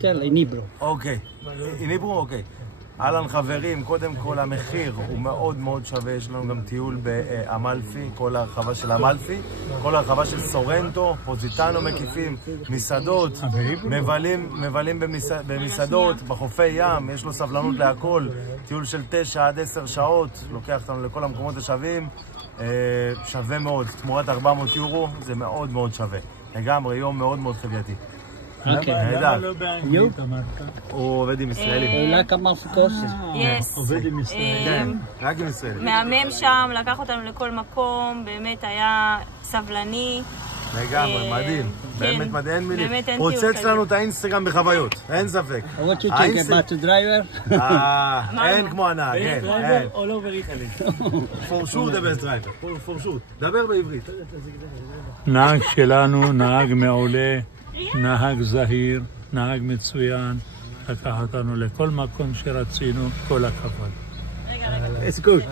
Tell in Hebrew. אוקיי. In Hebrew? אוקיי. אהלן חברים, קודם כל המחיר הוא מאוד מאוד שווה, יש לנו גם טיול באמלפי, כל הרחבה של אמלפי, כל הרחבה של סורנטו, פוזיטנו מקיפים, מסעדות, מבלים במסעדות, בחופי ים, יש לו סבלנות להכל, טיול של 9 עד 10 שעות, לוקח אותנו לכל המקומות השווים, שווה מאוד, תמורת 400 יורו, זה מאוד מאוד שווה, לגמרי יום מאוד מאוד חווייתי. למה לא באנגלית אמרת? הוא עובד עם ישראלים. אולי כמה פקוס? עובד עם ישראלים. רק עם ישראלים. מהמם שם, לקח אותנו לכל מקום, באמת היה סבלני. לגמרי, מדהים. באמת מדהים, אין מילים. באמת אין טיול כזה. פוצץ לנו את האינסטגרם בחוויות, אין ספק. What you think about the driver? אין כמו הנהג, אין. All over Italy. For sure the best driver, for sure. דבר בעברית. נהג שלנו, נהג מעולה, נהג זהיר, נהג מצוין, לקח אותנו לכל מקום שרצינו, כל הכבוד. It's good.